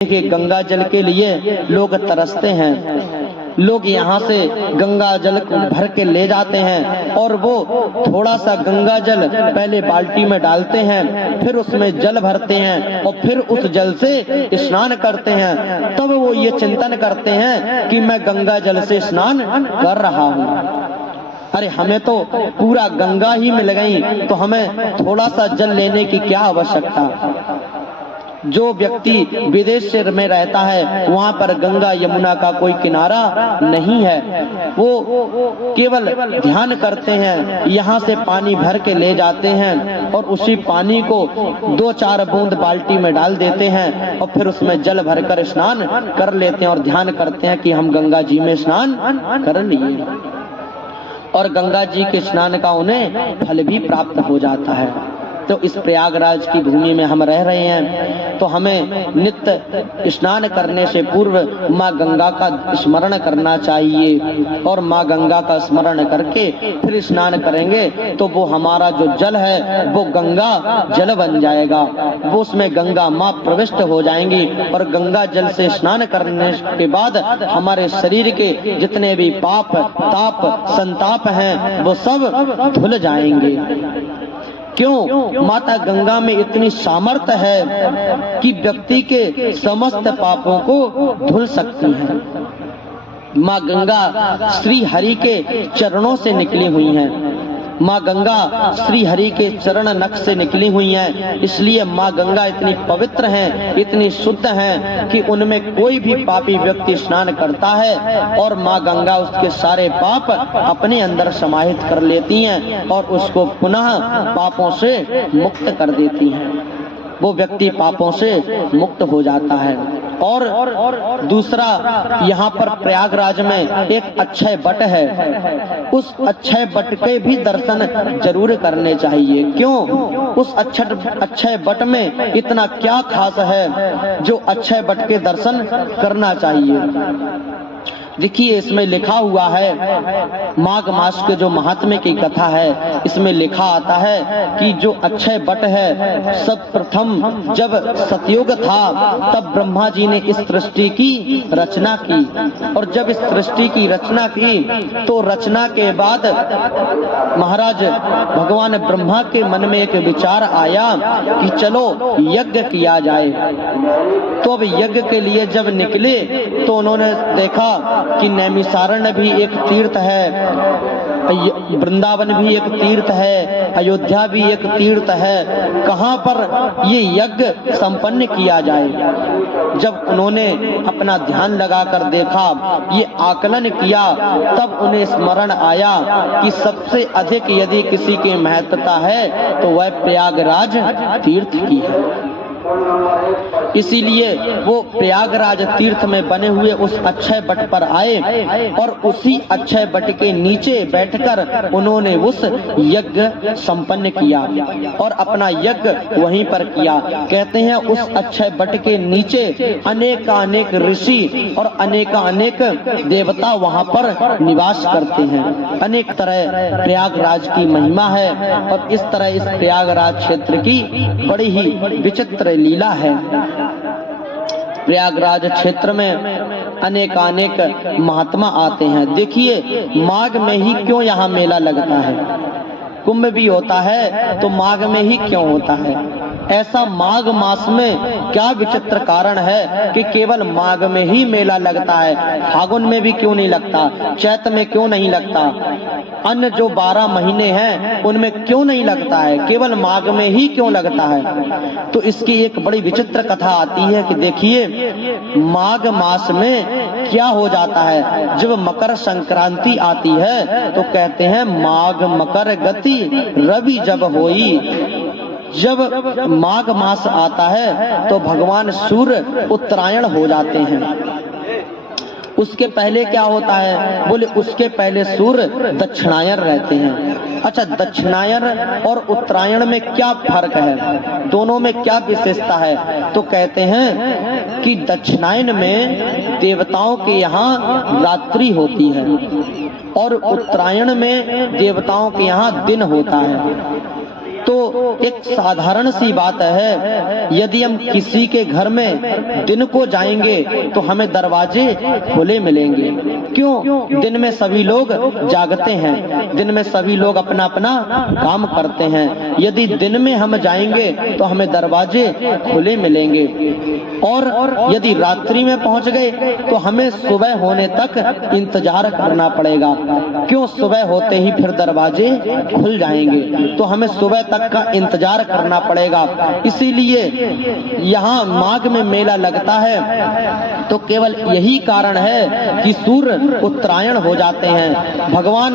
के गंगा जल के लिए लोग तरसते हैं। लोग यहाँ से गंगा जल भर के ले जाते हैं और वो थोड़ा सा गंगा जल पहले बाल्टी में डालते हैं, फिर उसमें जल भरते हैं और फिर उस जल से स्नान करते हैं। तब वो ये चिंतन करते हैं कि मैं गंगा जल से स्नान कर रहा हूँ। अरे हमें तो पूरा गंगा ही मिल गई, तो हमें थोड़ा सा जल लेने की क्या आवश्यकता। जो व्यक्ति विदेश में रहता है वहाँ पर गंगा यमुना का कोई किनारा नहीं है, वो केवल ध्यान करते हैं, यहाँ से पानी भर के ले जाते हैं और उसी पानी को 2-4 बूंद बाल्टी में डाल देते हैं और फिर उसमें जल भरकर स्नान कर लेते हैं और ध्यान करते हैं कि हम गंगा जी में स्नान कर लिए और गंगा जी के स्नान का उन्हें फल भी प्राप्त हो जाता है। तो इस प्रयागराज की भूमि में हम रह रहे हैं, तो हमें नित्य स्नान करने से पूर्व माँ गंगा का स्मरण करना चाहिए और माँ गंगा का स्मरण करके फिर स्नान करेंगे तो वो हमारा जो जल है वो गंगा जल बन जाएगा, वो उसमें गंगा माँ प्रविष्ट हो जाएंगी और गंगा जल से स्नान करने के बाद हमारे शरीर के जितने भी पाप ताप संताप हैं वो सब धुल जाएंगे। क्यों? माता गंगा में इतनी सामर्थ्य है कि व्यक्ति के समस्त पापों को धुल सकती है। माँ गंगा श्री हरि के चरणों से निकली हुई हैं। माँ गंगा श्री हरि के चरण नख से निकली हुई हैं, इसलिए माँ गंगा इतनी पवित्र हैं, इतनी शुद्ध हैं कि उनमें कोई भी पापी व्यक्ति स्नान करता है और माँ गंगा उसके सारे पाप अपने अंदर समाहित कर लेती हैं और उसको पुनः पापों से मुक्त कर देती हैं। वो व्यक्ति पापों से मुक्त हो जाता है। और दूसरा, यहाँ पर प्रयागराज में एक अक्षय वट है, उस अक्षय वट के भी दर्शन जरूर करने चाहिए। क्यों? उस अक्षय वट में इतना क्या खास है जो अक्षय वट के दर्शन करना चाहिए। देखिए इसमें लिखा हुआ है, माघ मास के जो महात्म्य की कथा है इसमें लिखा आता है कि जो अक्षय वट है सर्वप्रथम जब सतयुग था तब ब्रह्मा जी ने इस सृष्टि की रचना की और जब इस सृष्टि की रचना की तो रचना के बाद महाराज भगवान ब्रह्मा के मन में एक विचार आया कि चलो यज्ञ किया जाए। तो अब यज्ञ के लिए जब निकले तो उन्होंने देखा कि नैमिषारण्य भी एक तीर्थ है, वृंदावन भी एक तीर्थ है, अयोध्या भी एक तीर्थ है, कहाँ पर ये यज्ञ संपन्न किया जाए। जब उन्होंने अपना ध्यान लगाकर देखा, ये आकलन किया, तब उन्हें स्मरण आया कि सबसे अधिक यदि किसी की महत्ता है तो वह प्रयागराज तीर्थ की है। इसीलिए वो प्रयागराज तीर्थ में बने हुए उस अक्षय वट पर आए और उसी अक्षय वट के नीचे बैठकर उन्होंने उस यज्ञ संपन्न किया और अपना यज्ञ वहीं पर किया। कहते हैं उस अक्षय वट के नीचे अनेकानेक ऋषि और अनेकानेक देवता वहां पर निवास करते हैं। अनेक तरह प्रयागराज की महिमा है और इस तरह इस प्रयागराज क्षेत्र की बड़ी ही विचित्र लीला है। प्रयागराज क्षेत्र में अनेकानेक महात्मा आते हैं। देखिए माघ में ही क्यों यहाँ मेला लगता है, कुंभ भी होता है तो माघ में ही क्यों होता है। ऐसा माघ मास में क्या विचित्र कारण है कि केवल माघ में ही मेला लगता है, फागुन में भी क्यों नहीं लगता, चैत में क्यों नहीं लगता, अन्य जो 12 महीने हैं उनमें क्यों नहीं लगता है, केवल माघ में ही क्यों लगता है। तो इसकी एक बड़ी विचित्र कथा आती है कि देखिए माघ मास में क्या हो जाता है। जब मकर संक्रांति आती है तो कहते हैं माघ मकर गति रवि जब होई। जब माघ मास आता है तो भगवान सूर्य उत्तरायण हो जाते हैं। उसके पहले क्या होता है, बोले उसके पहले सूर्य दक्षिणायन रहते हैं। अच्छा, दक्षिणायन और उत्तरायण में क्या फर्क है, दोनों में क्या विशेषता है। तो कहते हैं कि दक्षिणायन में देवताओं के यहाँ रात्रि होती है और उत्तरायण में देवताओं के यहाँ दिन होता है। तो एक साधारण सी बात है, यदि हम किसी के घर में दिन को जाएंगे तो हमें दरवाजे खुले मिलेंगे। क्यों? दिन में सभी लोग जागते हैं, दिन में सभी लोग अपना अपना काम करते हैं। यदि दिन में हम जाएंगे तो हमें दरवाजे खुले मिलेंगे, और यदि रात्रि में पहुंच गए तो हमें सुबह होने तक इंतजार करना पड़ेगा। क्यों? सुबह होते ही फिर दरवाजे खुल जाएंगे, तो हमें सुबह तक का इंतजार करना पड़ेगा। इसीलिए यहाँ माघ में मेला लगता है तो केवल यही कारण है कि सूर्य उत्तरायण हो जाते हैं, भगवान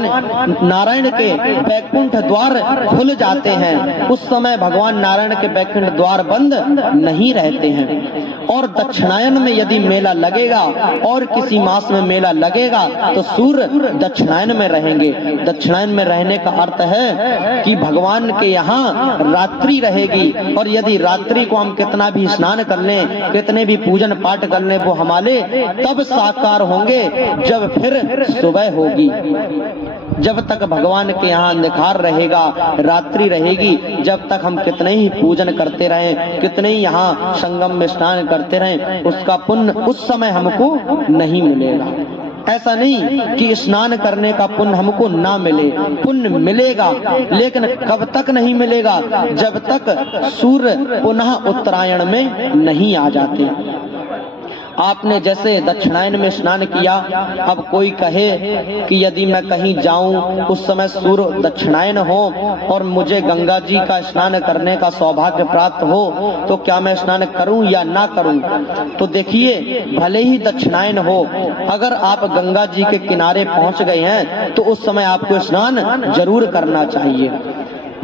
नारायण के बैकुंठ द्वार खुल जाते हैं। उस समय भगवान नारायण के बैकुंठ द्वार बंद नहीं रहते हैं। और दक्षिणायन में यदि मेला लगेगा और किसी मास में मेला लगेगा तो सूर्य दक्षिणायन में रहेंगे। दक्षिणायन में रहने का अर्थ है कि भगवान के यहाँ रात्रि रहेगी, और यदि रात्रि को हम कितना भी स्नान कर लें, कितने भी पूजन पाठ कर लें, वो हमारे तब साकार होंगे जब फिर सुबह होगी। जब तक भगवान के यहाँ अंधकार रहेगा, रात्रि रहेगी, जब तक हम कितने ही पूजन करते रहें, कितने ही यहाँ संगम में स्नान करते रहें, उसका पुण्य उस समय हमको नहीं मिलेगा। ऐसा नहीं कि स्नान करने का पुण्य हमको ना मिले, पुण्य मिलेगा, लेकिन कब तक नहीं मिलेगा? जब तक सूर्य पुनः उत्तरायण में नहीं आ जाते। आपने जैसे दक्षिणायन में स्नान किया, अब कोई कहे कि यदि मैं कहीं जाऊं उस समय सूर्य दक्षिणायन हो और मुझे गंगा जी का स्नान करने का सौभाग्य प्राप्त हो, तो क्या मैं स्नान करूं या ना करूं? तो देखिए, भले ही दक्षिणायन हो, अगर आप गंगा जी के किनारे पहुंच गए हैं तो उस समय आपको स्नान जरूर करना चाहिए।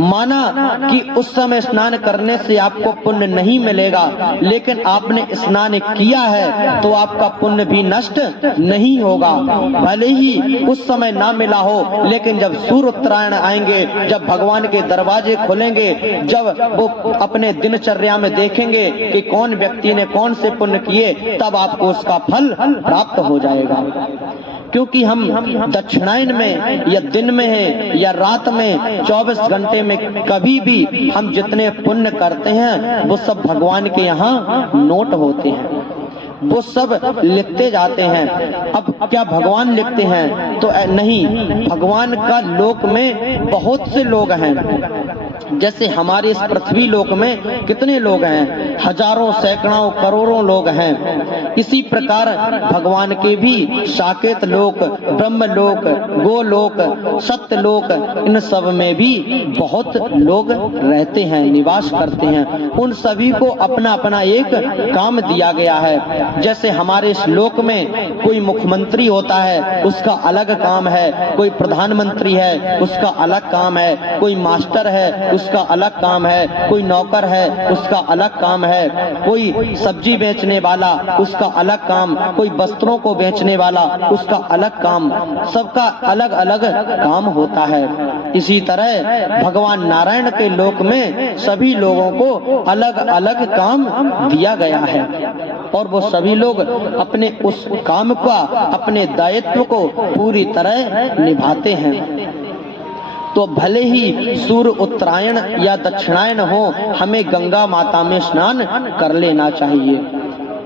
माना कि उस समय स्नान करने से आपको पुण्य नहीं मिलेगा, लेकिन आपने स्नान किया है तो आपका पुण्य भी नष्ट नहीं होगा। भले ही उस समय ना मिला हो, लेकिन जब सूर्य उत्तरायण आएंगे, जब भगवान के दरवाजे खुलेंगे, जब वो अपने दिनचर्या में देखेंगे कि कौन व्यक्ति ने कौन से पुण्य किए, तब आपको उसका फल प्राप्त हो जाएगा। क्योंकि हम दक्षिणायन में या दिन में है या रात में 24 घंटे में कभी भी हम जितने पुण्य करते हैं वो सब भगवान के यहाँ नोट होते हैं, वो सब लिखते जाते हैं। अब क्या भगवान लिखते हैं? तो नहीं, भगवान का लोक में बहुत से लोग हैं। जैसे हमारे इस पृथ्वी लोक में कितने लोग हैं? हजारों, सैकड़ों, करोड़ों लोग हैं। इसी प्रकार भगवान के भी साकेत लोक, ब्रह्म लोक, गोलोक, सत्य लोक, इन सब में भी बहुत लोग रहते हैं, निवास करते हैं। उन सभी को अपना अपना एक काम दिया गया है। जैसे हमारे इस लोक में कोई मुख्यमंत्री होता है, उसका अलग काम है, कोई प्रधानमंत्री है, उसका अलग काम है, कोई मास्टर है, उसका अलग काम है, कोई नौकर है, उसका अलग काम है, कोई सब्जी बेचने वाला, उसका अलग काम, कोई वस्त्रों को बेचने वाला, उसका अलग काम, सबका अलग अलग काम होता है। इसी तरह भगवान नारायण के लोक में सभी लोगों को अलग अलग काम दिया गया है, और वो सभी लोग अपने उस काम का, अपने दायित्व को पूरी तरह निभाते हैं। तो भले ही सूर्य उत्तरायण या दक्षिणायन हो, हमें गंगा माता में स्नान कर लेना चाहिए।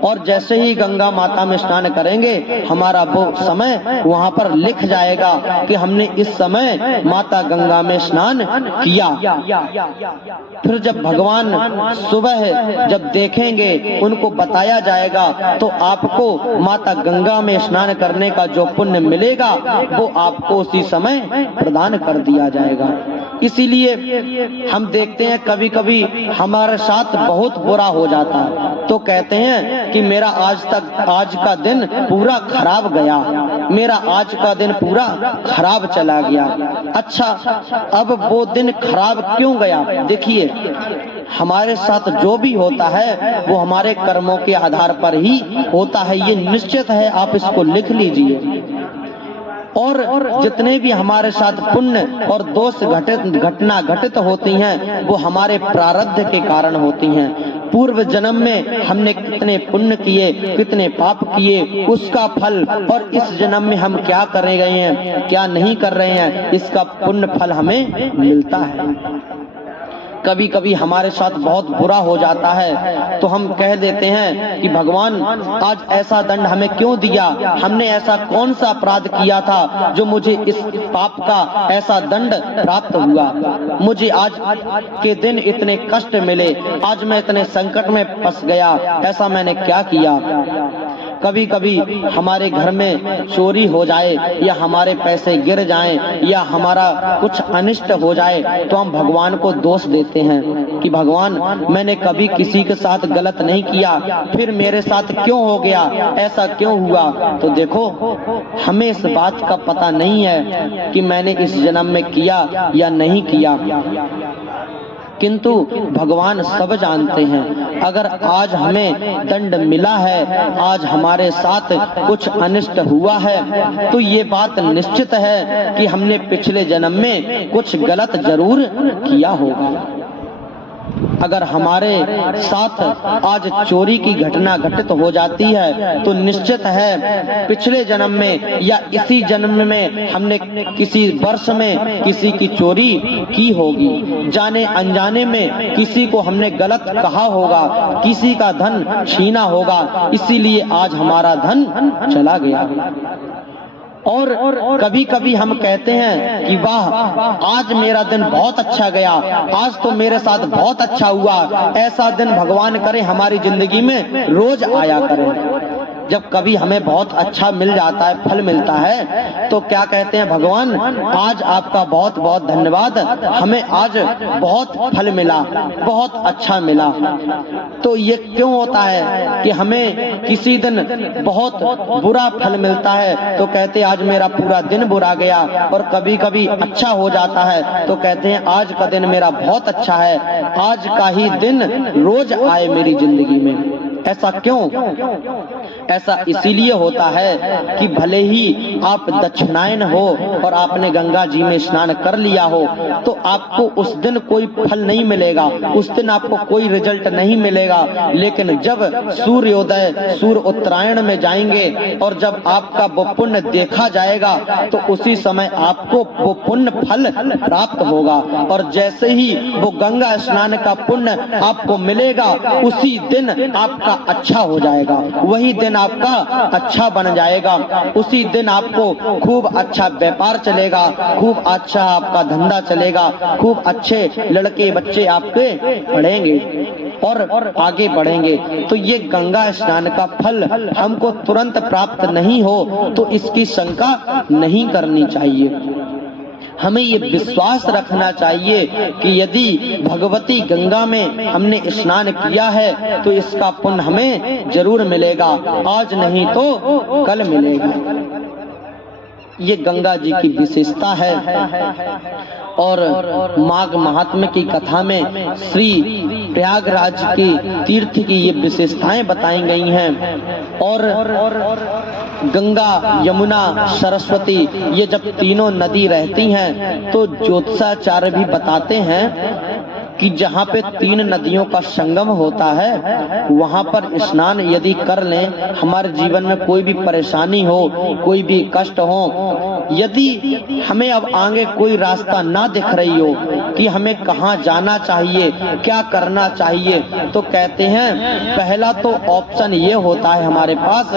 और जैसे ही गंगा माता में स्नान करेंगे, हमारा वो समय वहाँ पर लिख जाएगा कि हमने इस समय माता गंगा में स्नान किया। फिर जब भगवान सुबह जब देखेंगे, उनको बताया जाएगा, तो आपको माता गंगा में स्नान करने का जो पुण्य मिलेगा वो आपको उसी समय प्रदान कर दिया जाएगा। इसीलिए हम देखते हैं कभी कभी हमारे साथ बहुत बुरा हो जाता है, तो कहते हैं कि मेरा आज का दिन पूरा खराब गया, मेरा आज का दिन पूरा खराब चला गया। अच्छा, अब वो दिन खराब क्यों गया? देखिए, हमारे साथ जो भी होता है वो हमारे कर्मों के आधार पर ही होता है, ये निश्चित है, आप इसको लिख लीजिए। और जितने भी हमारे साथ पुण्य और दोष घटना घटित होती हैं, वो हमारे प्रारब्ध के कारण होती हैं। पूर्व जन्म में हमने कितने पुण्य किए, कितने पाप किए, उसका फल, और इस जन्म में हम क्या कर रहे हैं, क्या नहीं कर रहे हैं, इसका पुण्य फल हमें मिलता है। कभी कभी हमारे साथ बहुत बुरा हो जाता है तो हम कह देते हैं कि भगवान आज ऐसा दंड हमें क्यों दिया, हमने ऐसा कौन सा अपराध किया था जो मुझे इस पाप का ऐसा दंड प्राप्त हुआ, मुझे आज के दिन इतने कष्ट मिले, आज मैं इतने संकट में फंस गया, ऐसा मैंने क्या किया। कभी कभी हमारे घर में चोरी हो जाए या हमारे पैसे गिर जाएं या हमारा कुछ अनिष्ट हो जाए तो हम भगवान को दोष देते हैं कि भगवान मैंने कभी किसी के साथ गलत नहीं किया, फिर मेरे साथ क्यों हो गया, ऐसा क्यों हुआ। तो देखो हमें इस बात का पता नहीं है कि मैंने इस जन्म में किया या नहीं किया, किंतु भगवान सब जानते हैं। अगर आज हमें दंड मिला है, आज हमारे साथ कुछ अनिष्ट हुआ है, तो ये बात निश्चित है कि हमने पिछले जन्म में कुछ गलत जरूर किया होगा। अगर हमारे साथ आज चोरी की घटना घटित हो जाती है तो निश्चित है पिछले जन्म में या इसी जन्म में हमने किसी वर्ष में किसी की चोरी की होगी, जाने अनजाने में किसी को हमने गलत कहा होगा, किसी का धन छीना होगा, इसीलिए आज हमारा धन चला गया। और कभी कभी हम कहते हैं कि वाह आज मेरा दिन बहुत अच्छा गया, आज तो मेरे साथ बहुत अच्छा हुआ, ऐसा दिन भगवान करे हमारी जिंदगी में रोज आया करे। जब कभी हमें बहुत अच्छा मिल जाता है, फल मिलता है, तो क्या कहते हैं भगवान आज आपका बहुत बहुत धन्यवाद, हमें आज बहुत फल मिला, बहुत अच्छा मिला। तो ये क्यों होता है कि हमें किसी दिन बहुत बुरा फल मिलता है तो कहते हैं आज मेरा पूरा दिन बुरा गया, और कभी कभी अच्छा हो जाता है तो कहते हैं आज का दिन मेरा बहुत अच्छा है, आज का ही दिन रोज आए मेरी जिंदगी में। ऐसा क्यों? ऐसा इसीलिए होता है कि भले ही आप दक्षिणायन हो और आपने गंगा जी में स्नान कर लिया हो तो आपको उस दिन कोई फल नहीं मिलेगा, उस दिन आपको कोई रिजल्ट नहीं मिलेगा, लेकिन जब सूर्योदय सूर्य उत्तरायण में जाएंगे और जब आपका वो पुण्य देखा जाएगा तो उसी समय आपको वो पुण्य फल प्राप्त होगा। और जैसे ही वो गंगा स्नान का पुण्य आपको मिलेगा उसी दिन आपका अच्छा हो जाएगा, वही दिन आपका अच्छा बन जाएगा, उसी दिन आपको खूब अच्छा व्यापार चलेगा, खूब अच्छा आपका धंधा चलेगा, खूब अच्छे लड़के बच्चे आपके पढ़ेंगे और आगे बढ़ेंगे। तो ये गंगा स्नान का फल हमको तुरंत प्राप्त नहीं हो तो इसकी शंका नहीं करनी चाहिए। हमें ये विश्वास रखना चाहिए कि यदि भगवती गंगा में हमने स्नान किया है तो इसका पुण्य हमें जरूर मिलेगा, आज नहीं तो कल मिलेगा। ये गंगा जी की विशेषता है। और माघ महात्म्य की कथा में श्री प्रयागराज की तीर्थ की ये विशेषताएं बताई गई हैं। और गंगा यमुना सरस्वती ये जब तीनों नदी रहती हैं तो ज्योतिषाचार्य भी बताते हैं कि जहाँ पे तीन नदियों का संगम होता है वहाँ पर स्नान यदि कर लें, हमारे जीवन में कोई भी परेशानी हो, कोई भी कष्ट हो, यदि हमें अब आगे कोई रास्ता ना दिख रही हो कि हमें कहाँ जाना चाहिए, क्या करना चाहिए, तो कहते हैं पहला तो ऑप्शन ये होता है हमारे पास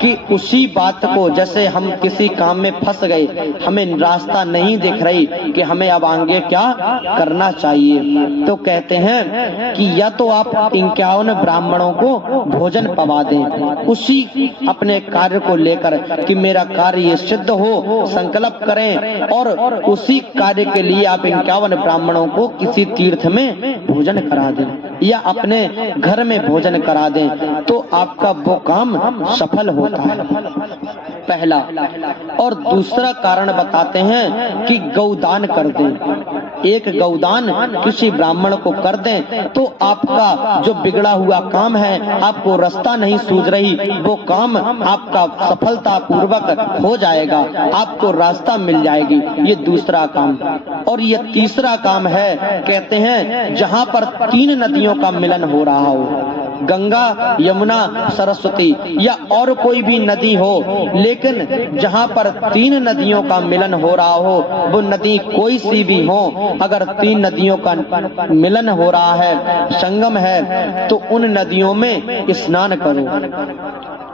कि उसी बात को, जैसे हम किसी काम में फंस गए, हमें रास्ता नहीं दिख रही कि हमें अब आगे क्या करना चाहिए, तो कहते हैं कि या तो आप 51 ब्राह्मणों को भोजन पवा दें, उसी अपने कार्य को लेकर कि मेरा कार्य ये सिद्ध हो संकल्प करें और उसी कार्य के लिए आप 51 ब्राह्मणों को किसी तीर्थ में भोजन करा दें या अपने घर में भोजन करा दें तो आपका वो काम सफल होता है, पहला। और दूसरा कारण बताते हैं कि गौदान कर दें, एक गौदान किसी ब्राह्मण को कर दें तो आपका जो बिगड़ा हुआ काम है, आपको रास्ता नहीं सूझ रही, वो काम आपका सफलता पूर्वक हो जाएगा, आपको रास्ता मिल जाएगी। ये दूसरा काम। और ये तीसरा काम है, कहते हैं जहाँ पर तीन नदियों का मिलन हो रहा हो, गंगा, यमुना, सरस्वती या और कोई भी नदी हो, लेकिन जहाँ पर 3 नदियों का मिलन हो रहा हो, वो नदी कोई सी भी हो, अगर 3 नदियों का मिलन हो रहा है, संगम है, तो उन नदियों में स्नान करो।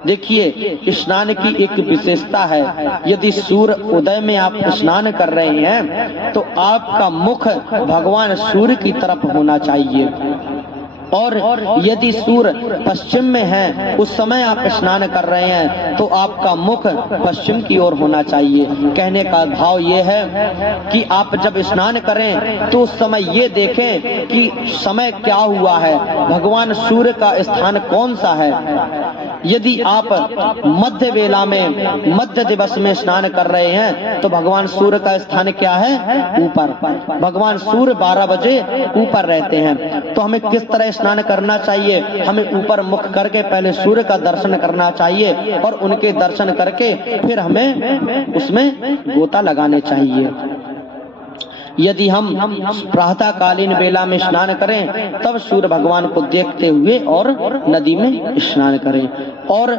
देखिए, स्नान की एक विशेषता है, यदि सूर्य उदय में आप स्नान कर रहे हैं तो आपका मुख भगवान सूर्य की तरफ होना चाहिए, और यदि सूर्य पश्चिम में है, उस समय आप स्नान कर रहे हैं तो आपका मुख पश्चिम की ओर होना चाहिए। कहने का भाव ये है कि आप जब स्नान करें तो उस समय ये देखें कि समय क्या हुआ है, भगवान सूर्य का स्थान कौन सा है। यदि आप मध्य वेला में, मध्य दिवस में स्नान कर रहे हैं तो भगवान सूर्य का स्थान क्या है, ऊपर। भगवान सूर्य 12 बजे ऊपर रहते हैं, तो हमें किस तरह स्नान करना चाहिए, हमें ऊपर मुख करके पहले सूर्य का दर्शन करना चाहिए, और उनके दर्शन करके फिर हमें उसमें गोता लगाने चाहिए। यदि हम प्रातःकालीन बेला में स्नान करें तब सूर्य भगवान को देखते हुए और नदी में स्नान करें। और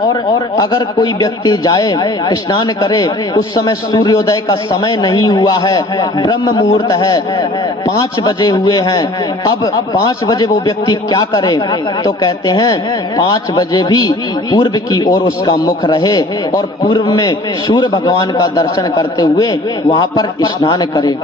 अगर कोई व्यक्ति जाए स्नान करे, उस समय सूर्योदय का समय नहीं हुआ है, ब्रह्म मुहूर्त है, 5 बजे हुए हैं, अब 5 बजे वो व्यक्ति क्या करे, तो कहते हैं 5 बजे भी पूर्व की ओर उसका मुख रहे और पूर्व में सूर्य भगवान का दर्शन करते हुए वहां पर स्नान करे।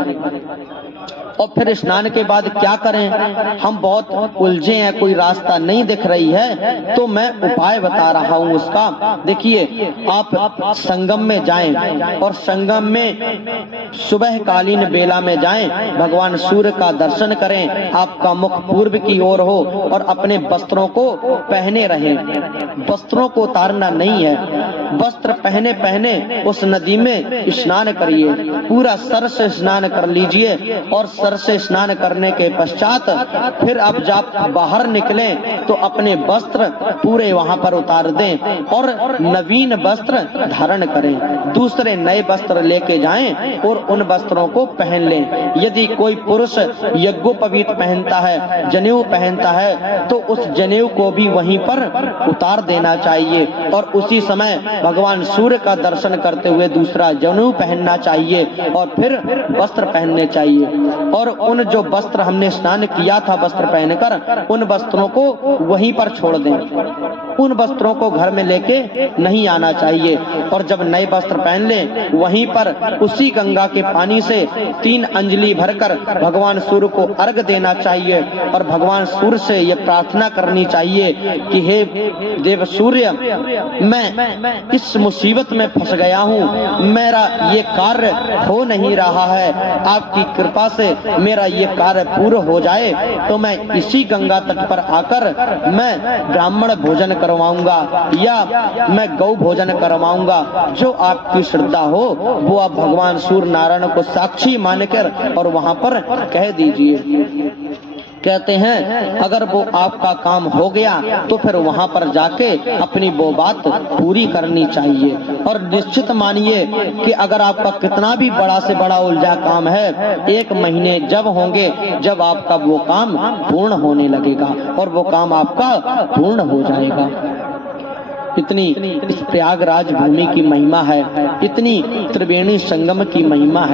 और फिर स्नान के बाद क्या करें, हम बहुत उलझे हैं, कोई रास्ता नहीं दिख रही है, तो मैं उपाय बता रहा हूँ उसका। देखिए, आप संगम में जाएं और संगम में सुबह कालीन बेला में जाएं, भगवान सूर्य का दर्शन करें, आपका मुख पूर्व की ओर हो और अपने वस्त्रों को पहने रहें। वस्त्रों को उतारना नहीं है, वस्त्र पहने पहने उस नदी में स्नान करिए, पूरा सर से स्नान कर लीजिए, और सर से स्नान करने के पश्चात फिर अब जब बाहर निकलें तो अपने वस्त्र पूरे वहां पर उतार दें और नवीन वस्त्र धारण करें, दूसरे नए वस्त्र लेके जाएं और उन वस्त्रों को पहन लें। यदि कोई पुरुष यज्ञोपवीत पहनता है, जनेऊ पहनता है, तो उस जनेऊ को भी वहीं पर उतार देना चाहिए और उसी समय भगवान सूर्य का दर्शन करते हुए दूसरा जनेऊ पहनना चाहिए और फिर वस्त्र पहनने चाहिए। और उन जो वस्त्र हमने स्नान किया था वस्त्र पहनकर, उन वस्त्रों को वहीं पर छोड़ दें, उन वस्त्रों को घर में लेके नहीं आना चाहिए। और जब नए वस्त्र पहन लें, वहीं पर उसी गंगा के पानी से 3 अंजलि भरकर भगवान सूर्य को अर्घ देना चाहिए और भगवान सूर्य से ये प्रार्थना करनी चाहिए कि हे देव सूर्य, मैं इस मुसीबत में फंस गया हूँ, मेरा ये कार्य हो नहीं रहा है, आपकी कृपा से मेरा ये कार्य पूर्ण हो जाए तो मैं इसी गंगा तट पर आकर मैं ब्राह्मण भोजन करवाऊंगा या मैं गौ भोजन करवाऊंगा। जो आपकी श्रद्धा हो वो आप भगवान सूर्य नारायण को साक्षी मानकर और वहां पर कह दीजिए। कहते हैं अगर वो आपका काम हो गया तो फिर वहां पर जाके अपनी वो बात पूरी करनी चाहिए। और निश्चित मानिए कि अगर आपका कितना भी बड़ा से बड़ा उलझा काम है, 1 महीने जब होंगे जब आपका वो काम पूर्ण होने लगेगा और वो काम आपका पूर्ण हो जाएगा। इतनी इस प्रयागराज भूमि की महिमा है, इतनी त्रिवेणी संगम की महिमा है।